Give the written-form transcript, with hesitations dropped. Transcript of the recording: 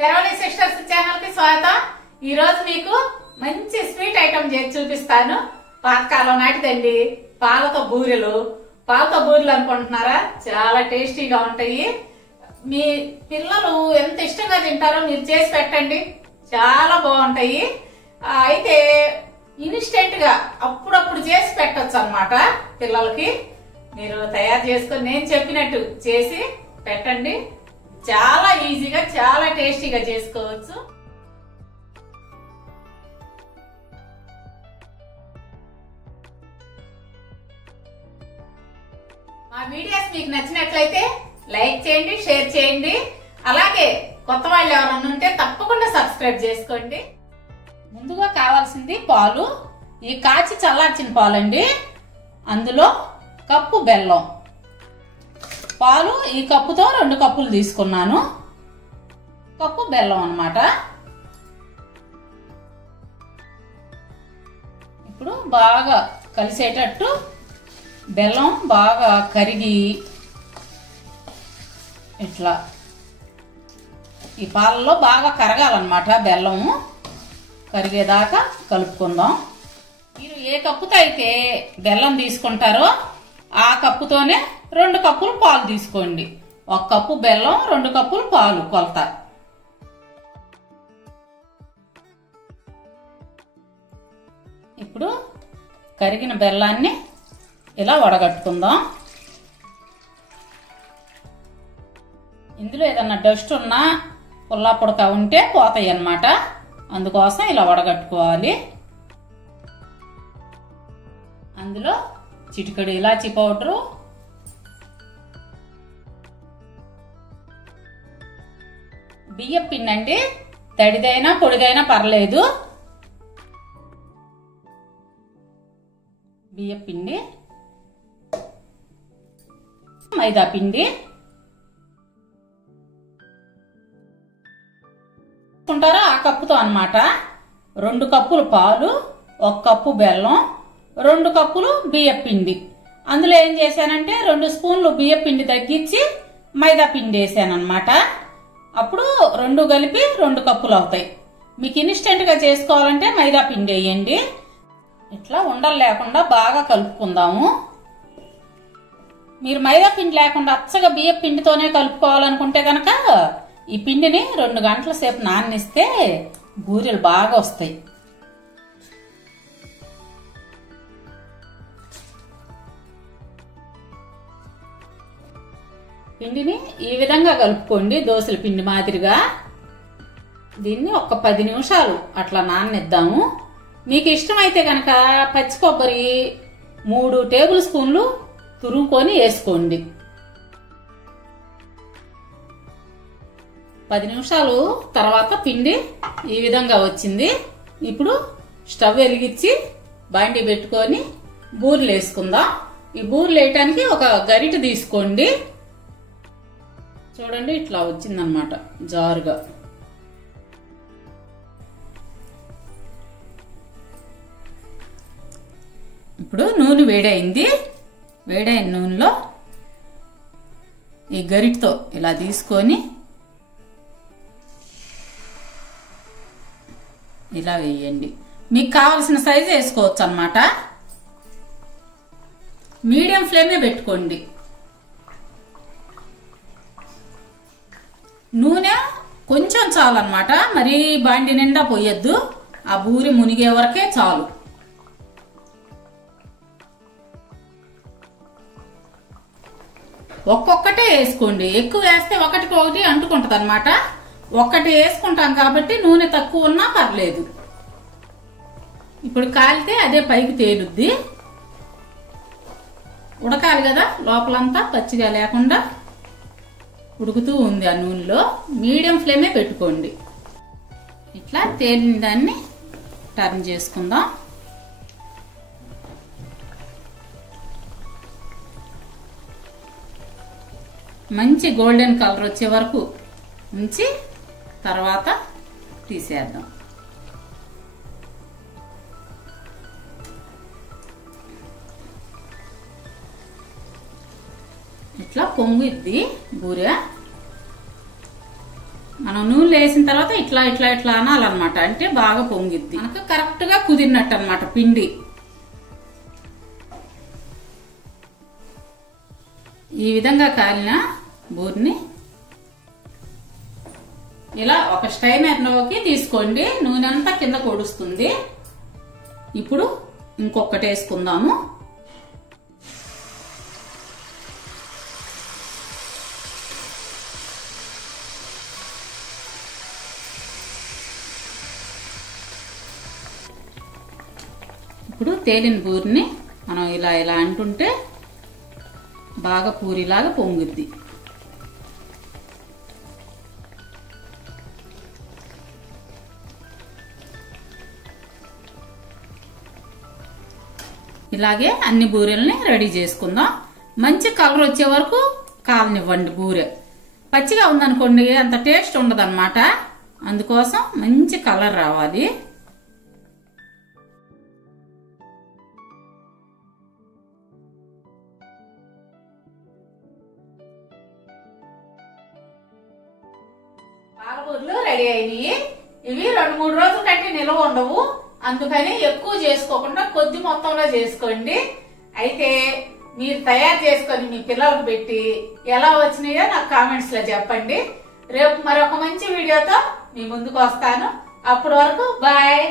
తెరవలి sisters channel కి స్వాగతం. ఈ రోజు మీకు మంచి స్వీట్ ఐటమ్ చేసి చూపిస్తాను. పాతకాలం నాటిదండి. పాలతో బూరెలు అనుకుంటున్నారా? చాలా టేస్టీగా ఉంటాయి. మీ పిల్లలు ఎంత ఇష్టంగా తింటారో మీరు చేసి పెట్టండి, చాలా బాగుంటాయి. అయితే ఇన్స్టెంట్ గా అప్పుడప్పుడు చేసి పెట్టొచ్చు అన్నమాట పిల్లలకి. మీరు తయారు చేసుకొని నేను చెప్పినట్టు చేసి పెట్టండి. చాలా ఈజీగా చాలా టేస్టీగా చేసుకోవచ్చు. మా వీడియోస్ మీకు నచ్చినట్లయితే లైక్ చేయండి, షేర్ చేయండి. అలాగే కొత్త వాళ్ళు ఎవరన్నా ఉంటే తప్పకుండా సబ్స్క్రైబ్ చేసుకోండి. ముందుగా కావాల్సింది పాలు. ఈ కాచి చల్లార్చిన పాలండి. అందులో కప్పు బెల్లం. పాలు ఈ కప్పుతో 2 కప్పులు తీసుకున్నాను. కప్పు బెల్లం అన్నమాట. ఇప్పుడు బాగా కలిసేటట్టు బెల్లం బాగా కరిగి ఇట్లా ఈ పాలలో బాగా కరగాలన్నమాట. బెల్లము కరిగేదాకా కలుపుకుందాం. మీరు ఏ కప్పుతో అయితే బెల్లం తీసుకుంటారో ఆ కప్పుతోనే 2 కప్పులు పాలు తీసుకోండి. 1 కప్పు బెల్లం, 2 కప్పులు పాలు కొలత. ఇప్పుడు కరిగిన బెల్లాన్ని ఇలా వడగట్టుకుందాం. ఇందులో ఏదన్నా డస్ట్ ఉన్నా పుల్లా పుడక ఉంటే పోతాయి అన్నమాట. అందుకోసం ఇలా వడగట్టుకోవాలి. అందులో చిటికెడు ఇలాచీ పౌడరు, బియ్యం పిండి అండి. తడిదైనా పొడిదైనా పర్లేదు. బియ్యం పిండి, మైదా పిండి ఉంటారా ఆ కప్పుతో అన్నమాట. 2 కప్పులు పాలు, 1 కప్పు బెల్లం, 2 కప్పులు బియ్యం పిండి. అందులో ఏం చేశానంటే 2 స్పూన్లు బియ్యం పిండి తగ్గించి మైదా పిండి వేసాను అన్నమాట. అప్పుడు 2 కలిపి 2 కప్పులు అవుతాయి. మీకు ఇన్స్టెంట్ గా చేసుకోవాలంటే మైదా పిండి వేయండి. ఇట్లా ఉండలు లేకుండా బాగా కలుపుకుందాము. మీరు మైదా పిండి లేకుండా అచ్చగా బియ్యం పిండితోనే కలుపుకోవాలనుకుంటే కనుక ఈ పిండిని 2 గంటల సేపు నాననిస్తే బూరెలు బాగా వస్తాయి. పిండిని ఈ విధంగా కలుపుకోండి, దోశల పిండి మాదిరిగా. దీన్ని ఒక 10 నిమిషాలు అట్లా నాననిద్దాము. మీకు ఇష్టమైతే కనుక పచ్చి కొబ్బరి 3 టేబుల్ స్పూన్లు తురుముకొని వేసుకోండి. 10 నిమిషాలు తర్వాత పిండి ఈ విధంగా వచ్చింది. ఇప్పుడు స్టవ్ వెలిగించి బాండి పెట్టుకొని బూరెలు వేసుకుందాం. ఈ బూరెలు వేయటానికి ఒక గరిటె తీసుకోండి. చూడండి ఇట్లా వచ్చిందనమాట జారుగా. ఇప్పుడు నూనె వేడైంది. వేడైన నూనెలో ఈ గరిటతో ఇలా తీసుకొని ఇలా వేయండి. మీకు కావలసిన సైజు వేసుకోవచ్చు అన్నమాట. మీడియం ఫ్లేమే పెట్టుకోండి. నూనె కొంచెం చాలు అన్నమాట. మరీ బాండి నిండా పోయొద్దు. ఆ బూరి మునిగే వరకే చాలు. ఒక్కొక్కటే వేసుకోండి. ఎక్కువ వేస్తే ఒకటికొకటి అంటుకుంటది అన్నమాట. ఒక్కటి వేసుకుంటాం కాబట్టి నూనె తక్కువ ఉన్నా పర్లేదు. ఇప్పుడు కాలితే అదే పైకి తేలుద్ది. ఉడకాలి కదా, లోపలంతా పచ్చిగా లేకుండా ఉడుకుతూ ఉంది ఆ నూనెలో. మీడియం ఫ్లేమే పెట్టుకోండి. ఇట్లా తేలిన దాన్ని టర్న్ చేసుకుందాం. మంచి గోల్డెన్ కలర్ వచ్చే వరకు ఉంచి తర్వాత తీసేద్దాం. ఇట్లా పొంగుద్ది బూరె. మనం నూనె వేసిన తర్వాత ఇట్లా ఇట్లా ఇట్లా అనాలన్నమాట. అంటే బాగా పొంగిద్ది, మనకు కరెక్ట్ గా కుదిరినట్టు అన్నమాట పిండి. ఈ విధంగా కాలిన బూరిని ఇలా ఒక స్ట్రైనర్లోకి తీసుకోండి. నూనె అంతా కింద కొడుస్తుంది. ఇప్పుడు ఇంకొకటి వేసుకుందాము. ఇప్పుడు తేలిన పూరిని మనం ఇలా ఇలా అంటుంటే బాగా పూరిలాగా పొంగుద్ది. ఇలాగే అన్ని బూరెల్ని రెడీ చేసుకుందాం. మంచి కలర్ వచ్చే వరకు కాలనివ్వండి. బూరె పచ్చిగా ఉందనుకోండి అంత టేస్ట్ ఉండదు అన్నమాట. అందుకోసం మంచి కలర్ రావాలి. పాలకూరలు రెడీ అయినాయి. ఇవి 2-3 రోజుల కంటే నిల్వ ఉండవు. అందుకని ఎక్కువ చేసుకోకుండా కొద్ది మొత్తంలో చేసుకోండి. అయితే మీరు తయారు చేసుకొని మీ పిల్లలకు పెట్టి ఎలా వచ్చినాయో నాకు కామెంట్స్ లో చెప్పండి. రేపు మరొక మంచి వీడియోతో మీ ముందుకు వస్తాను. అప్పటి వరకు బాయ్.